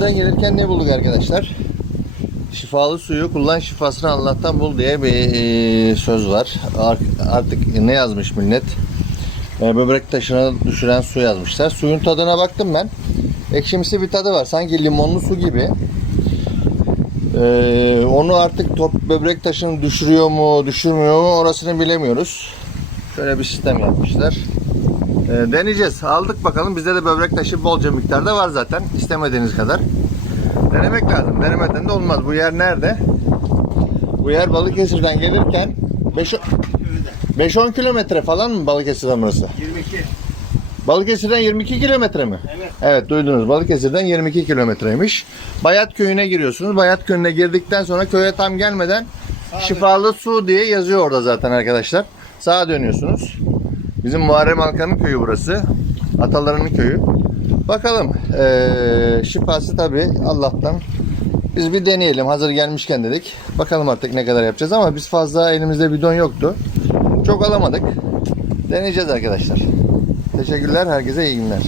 Balıkesir'den gelirken ne bulduk arkadaşlar? Şifalı suyu kullan şifasını Allah'tan bul diye bir e, söz var. Ar- Artık ne yazmış millet? E, Böbrek taşına düşüren su yazmışlar. Suyun tadına baktım ben. Ekşimsi bir tadı var. Sanki limonlu su gibi. Ee, onu artık top böbrek taşını düşürüyor mu, düşürmüyor mu orasını bilemiyoruz. Şöyle bir sistem yapmışlar. Ee, deneyeceğiz. Aldık bakalım. Bizde de böbrek taşı bolca miktarda var zaten. İstemediğiniz kadar. Denemek lazım. Denemeden de olmaz. Bu yer nerede? Bu yer Balıkesir'den gelirken 5-10 kilometre falan mı Balıkesir'den burası? 22. Balıkesir'den 22 kilometre mi? Evet. Evet duydunuz. Balıkesir'den 22 kilometreymiş. Bayat köyüne giriyorsunuz. Bayat köyüne girdikten sonra köye tam gelmeden şifalı su diye yazıyor orada zaten arkadaşlar. Sağa dönüyorsunuz. Bizim Muharrem Alkan'ın köyü burası. Atalarının köyü. Bakalım. Ee, şifası tabi Allah'tan. Biz bir deneyelim. Hazır gelmişken dedik. Bakalım artık ne kadar yapacağız ama biz fazla elimizde bidon yoktu. Çok alamadık. Deneyeceğiz arkadaşlar. Teşekkürler. Herkese iyi günler.